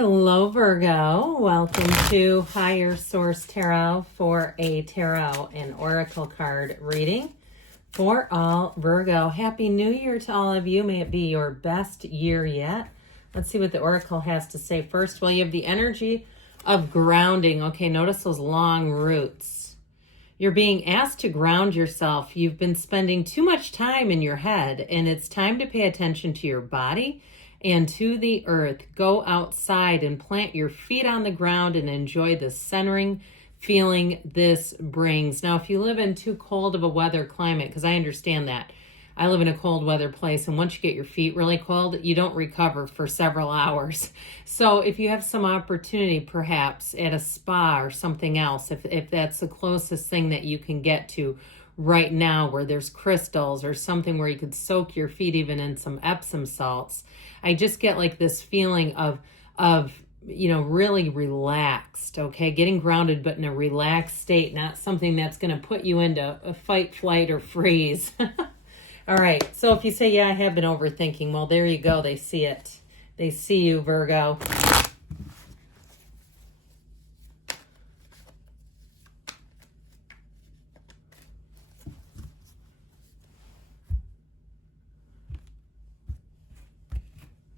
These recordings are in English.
Hello, Virgo. Welcome to Higher Source Tarot for a tarot and oracle card reading for all Virgo. Happy New Year to all of you. May it be your best year yet. Let's see what the oracle has to say first. Well, you have the energy of grounding. Okay, notice those long roots. You're being asked to ground yourself. You've been spending too much time in your head, and it's time to pay attention to your body and to the earth. Go outside and plant your feet on the ground and enjoy the centering feeling this brings. Now, if you live in too cold of a weather climate, because I understand that. I live in a cold weather place, and once you get your feet really cold, you don't recover for several hours. So if you have some opportunity, perhaps at a spa or something else, if that's the closest thing that you can get to right now, where there's crystals or something where you could soak your feet even in some Epsom salts, I just get like this feeling of really relaxed, okay? Getting grounded, but in a relaxed state, not something that's going to put you into a fight, flight, or freeze. All right, so if you say, yeah, I have been overthinking, well, there you go. They see it. They see you, Virgo.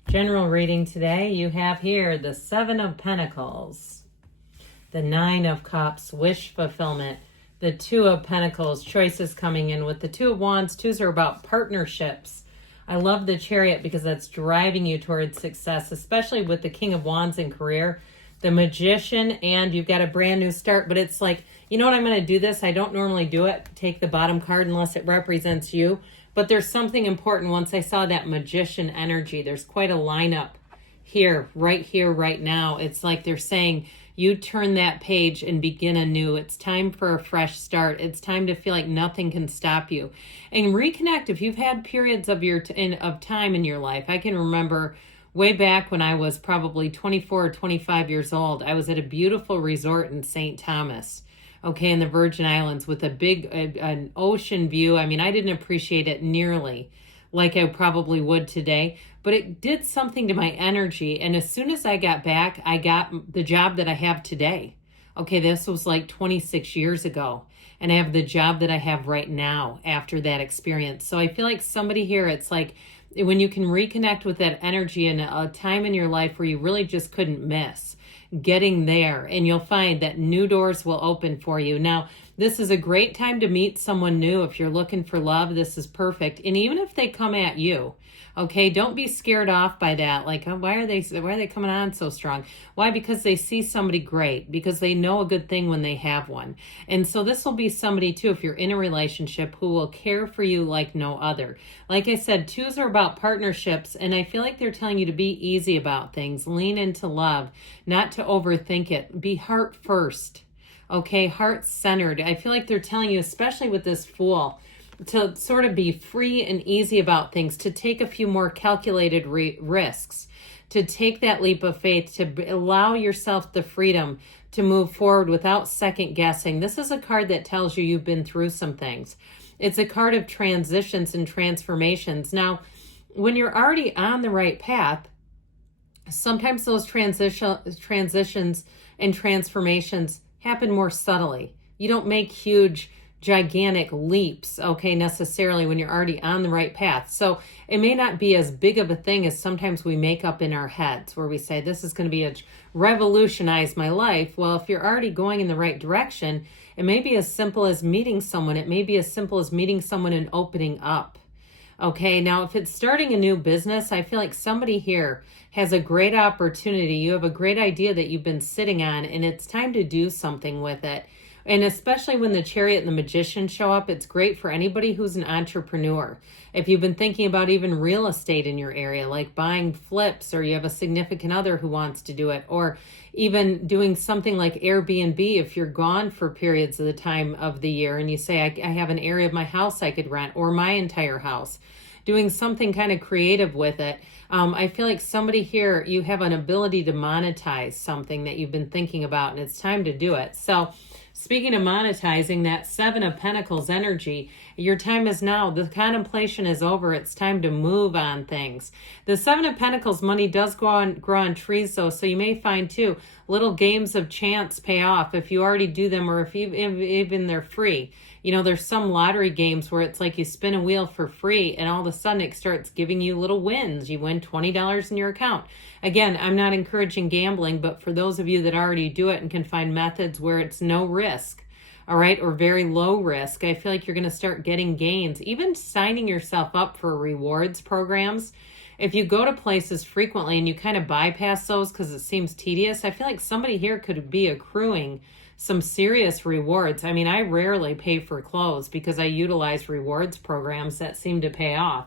General reading today, you have here the Seven of Pentacles, the Nine of Cups, wish fulfillment, the Two of Pentacles, choices coming in with the Two of Wands. Twos are about partnerships. I love the Chariot because that's driving you towards success, especially with the King of Wands in career, the Magician, and you've got a brand new start. But it's like, you know what, I'm going to do this. I don't normally do it. Take the bottom card unless it represents you. But there's something important. Once I saw that Magician energy, there's quite a lineup here, right now. It's like they're saying, you turn that page and begin anew. It's time for a fresh start. It's time to feel like nothing can stop you. And reconnect if you've had periods of time in your life. I can remember way back when I was probably 24 or 25 years old, I was at a beautiful resort in St. Thomas, okay, in the Virgin Islands with a big an ocean view. I mean, I didn't appreciate it nearly like I probably would today, but it did something to my energy. And as soon as I got back, I got the job that I have today. Okay, this was like 26 years ago. And I have the job that I have right now after that experience. So I feel like somebody here, it's like when you can reconnect with that energy in a time in your life where you really just couldn't miss, getting there, and you'll find that new doors will open for you. Now, this is a great time to meet someone new. If you're looking for love, this is perfect. And even if they come at you, okay, don't be scared off by that. Like, oh, why are they coming on so strong? Why? Because they see somebody great, because they know a good thing when they have one. And so this will be somebody too, if you're in a relationship, who will care for you like no other. Like I said, twos are about partnerships, and I feel like they're telling you to be easy about things, lean into love, not to overthink it, be heart first. Okay, heart-centered. I feel like they're telling you, especially with this Fool, to sort of be free and easy about things, to take a few more calculated risks, to take that leap of faith, to allow yourself the freedom to move forward without second guessing. This is a card that tells you you've been through some things. It's a card of transitions and transformations. Now, when you're already on the right path, sometimes those transitions and transformations happen more subtly. You don't make huge, gigantic leaps, okay, necessarily when you're already on the right path. So it may not be as big of a thing as sometimes we make up in our heads, where we say, this is going to be revolutionize my life. Well, if you're already going in the right direction, it may be as simple as meeting someone. It may be as simple as meeting someone and opening up. Okay, now if it's starting a new business, I feel like somebody here has a great opportunity. You have a great idea that you've been sitting on, and it's time to do something with it. And especially when the Chariot and the Magician show up, it's great for anybody who's an entrepreneur. If you've been thinking about even real estate in your area, like buying flips, or you have a significant other who wants to do it, or even doing something like Airbnb, if you're gone for periods of the time of the year and you say, I have an area of my house I could rent, or my entire house, doing something kind of creative with it. I feel like somebody here, you have an ability to monetize something that you've been thinking about, and it's time to do it. So speaking of monetizing, that Seven of Pentacles energy, Your time is now. The contemplation is over. It's time to move on things. The Seven of Pentacles, money does grow on trees, though, so you may find, too, little games of chance pay off if you already do them, or if even they're free. You know, there's some lottery games where it's like you spin a wheel for free and all of a sudden it starts giving you little wins. You win $20 in your account. Again, I'm not encouraging gambling, but for those of you that already do it and can find methods where it's no risk, all right, or very low risk, I feel like you're going to start getting gains. Even signing yourself up for rewards programs. If you go to places frequently and you kind of bypass those because it seems tedious, I feel like somebody here could be accruing some serious rewards. I mean, I rarely pay for clothes because I utilize rewards programs that seem to pay off.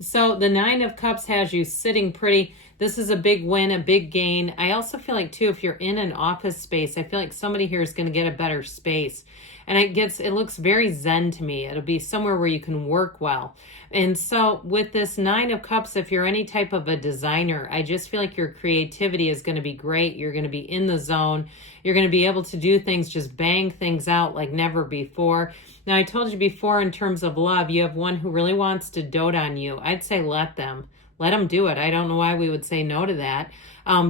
So the Nine of Cups has you sitting pretty. This is a big win, a big gain. I also feel like, too, if you're in an office space, I feel like somebody here is going to get a better space. And it looks very zen to me. It'll be somewhere where you can work well. And so with this Nine of Cups, if you're any type of a designer, I just feel like your creativity is going to be great. You're going to be in the zone. You're going to be able to do things, just bang things out like never before. Now, I told you before in terms of love, you have one who really wants to dote on you. I'd say let them do it. I don't know why we would say no to that.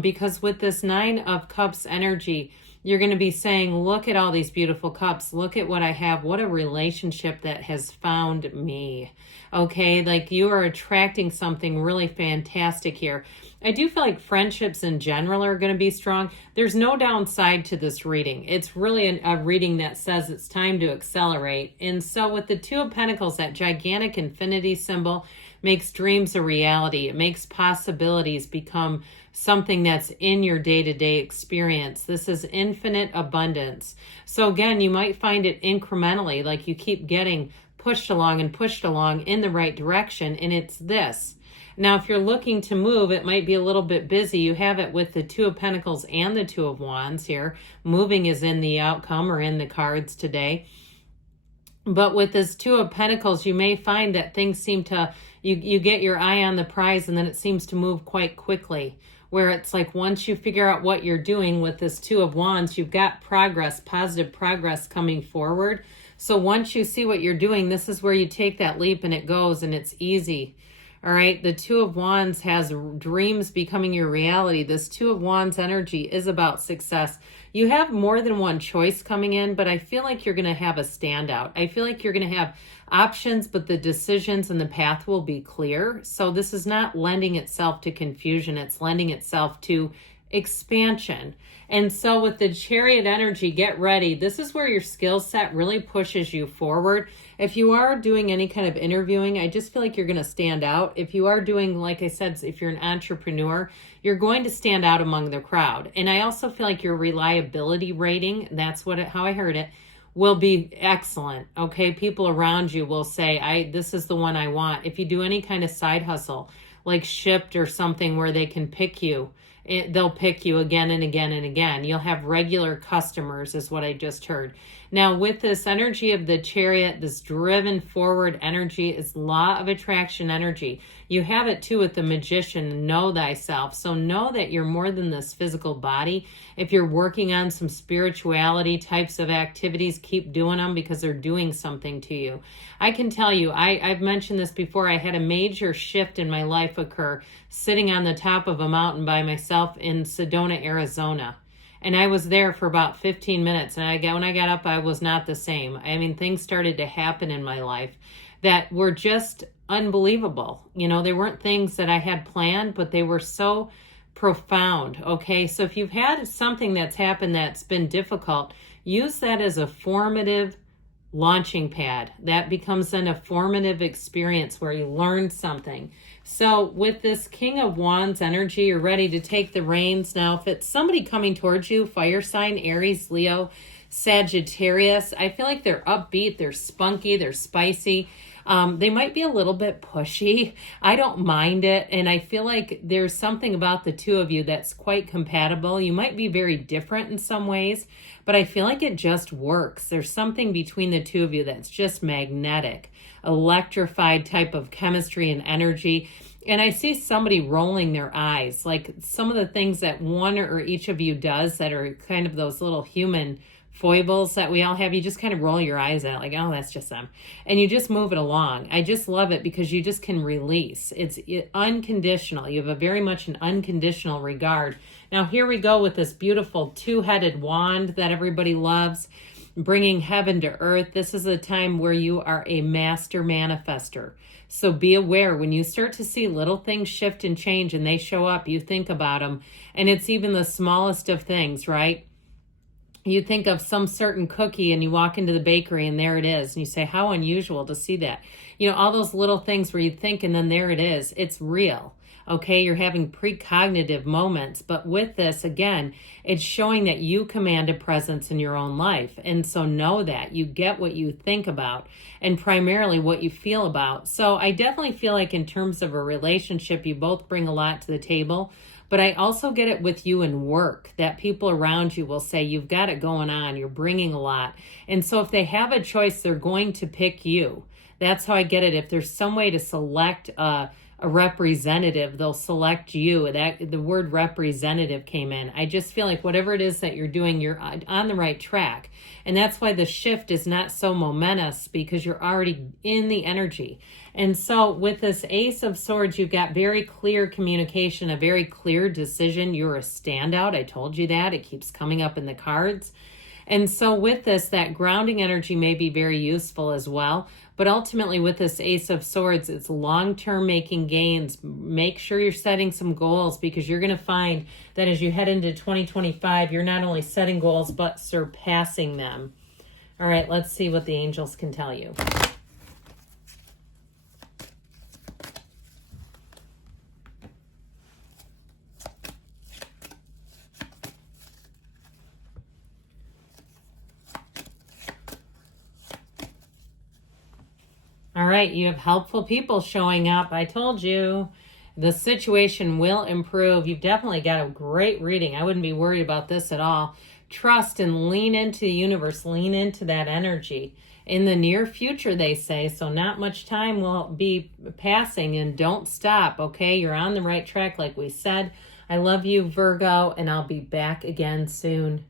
Because with this Nine of Cups energy, you're going to be saying, look at all these beautiful cups. Look at what I have. What a relationship that has found me. Okay, like you are attracting something really fantastic here. I do feel like friendships in general are going to be strong. There's no downside to this reading. It's really a reading that says it's time to accelerate. And so with the Two of Pentacles, that gigantic infinity symbol makes dreams a reality. It makes possibilities become something that's in your day-to-day experience. This is infinite abundance. So again, you might find it incrementally, like you keep getting pushed along in the right direction, and it's this. Now, if you're looking to move, it might be a little bit busy. You have it with the Two of Pentacles and the Two of Wands here. Moving is in the outcome or in the cards today. But with this Two of Pentacles, you may find that things seem to, you get your eye on the prize and then it seems to move quite quickly. Where it's like once you figure out what you're doing with this Two of Wands, you've got progress, positive progress coming forward. So once you see what you're doing, this is where you take that leap and it goes and it's easy. All right, the Two of Wands has dreams becoming your reality. This Two of Wands energy is about success. You have more than one choice coming in, but I feel like you're going to have a standout. I feel like you're going to have options, but the decisions and the path will be clear. So this is not lending itself to confusion. It's lending itself to expansion. And so with the Chariot energy, get ready. This is where your skill set really pushes you forward. If you are doing any kind of interviewing, I just feel like you're going to stand out. If you are doing, like I said, if you're an entrepreneur, you're going to stand out among the crowd. And I also feel like your reliability rating, that's how I heard it, will be excellent. Okay, people around you will say, this is the one I want. If you do any kind of side hustle, like Shipped or something where they can pick you, they'll pick you again and again and again. You'll have regular customers is what I just heard. Now with this energy of the Chariot, this driven forward energy is law of attraction energy. You have it too with the Magician, know thyself. So know that you're more than this physical body. If you're working on some spirituality types of activities, keep doing them because they're doing something to you. I can tell you, I've mentioned this before, I had a major shift in my life occur sitting on the top of a mountain by myself in Sedona, Arizona. And I was there for about 15 minutes. And when I got up, I was not the same. I mean, things started to happen in my life that were just unbelievable. You know, they weren't things that I had planned, but they were so profound. Okay, so if you've had something that's happened that's been difficult, use that as a formative launching pad. That becomes then a formative experience where you learn something. So with this King of Wands energy, you're ready to take the reins. Now, if it's somebody coming towards you, fire sign, Aries, Leo, Sagittarius, I feel like they're upbeat, they're spunky, they're spicy. They might be a little bit pushy. I don't mind it. And I feel like there's something about the two of you that's quite compatible. You might be very different in some ways, but I feel like it just works. There's something between the two of you that's just magnetic, electrified type of chemistry and energy. And I see somebody rolling their eyes, like some of the things that one or each of you does that are kind of those little human foibles that we all have, you just kind of roll your eyes at, like, oh, that's just them. And you just move it along. I just love it because you just can release. It's unconditional. You have a very much an unconditional regard. Now, here we go with this beautiful two-headed wand that everybody loves, bringing heaven to earth. This is a time where you are a master manifester. So be aware when you start to see little things shift and change and they show up, you think about them. And it's even the smallest of things, right? You think of some certain cookie and you walk into the bakery and there it is. And you say, how unusual to see that. You know, all those little things where you think and then there it is. It's real. Okay, you're having precognitive moments. But with this, again, it's showing that you command a presence in your own life. And so know that. You get what you think about and primarily what you feel about. So I definitely feel like in terms of a relationship, you both bring a lot to the table. But I also get it with you in work, that people around you will say, you've got it going on, you're bringing a lot. And so if they have a choice, they're going to pick you. That's how I get it. If there's some way to select a representative, they'll select you. That the word representative came in. I just feel like whatever it is that you're doing, you're on the right track. And that's why the shift is not so momentous, because you're already in the energy. And so with this Ace of Swords, you've got very clear communication, a very clear decision. You're a standout. I told you that. It keeps coming up in the cards. And so with this, that grounding energy may be very useful as well. But ultimately with this Ace of Swords, it's long-term making gains. Make sure you're setting some goals, because you're going to find that as you head into 2025, you're not only setting goals, but surpassing them. All right, let's see what the angels can tell you. All right, you have helpful people showing up. I told you the situation will improve. You've definitely got a great reading. I wouldn't be worried about this at all. Trust and lean into the universe. Lean into that energy. In the near future, they say, so not much time will be passing, and don't stop, okay? You're on the right track, like we said. I love you, Virgo, and I'll be back again soon.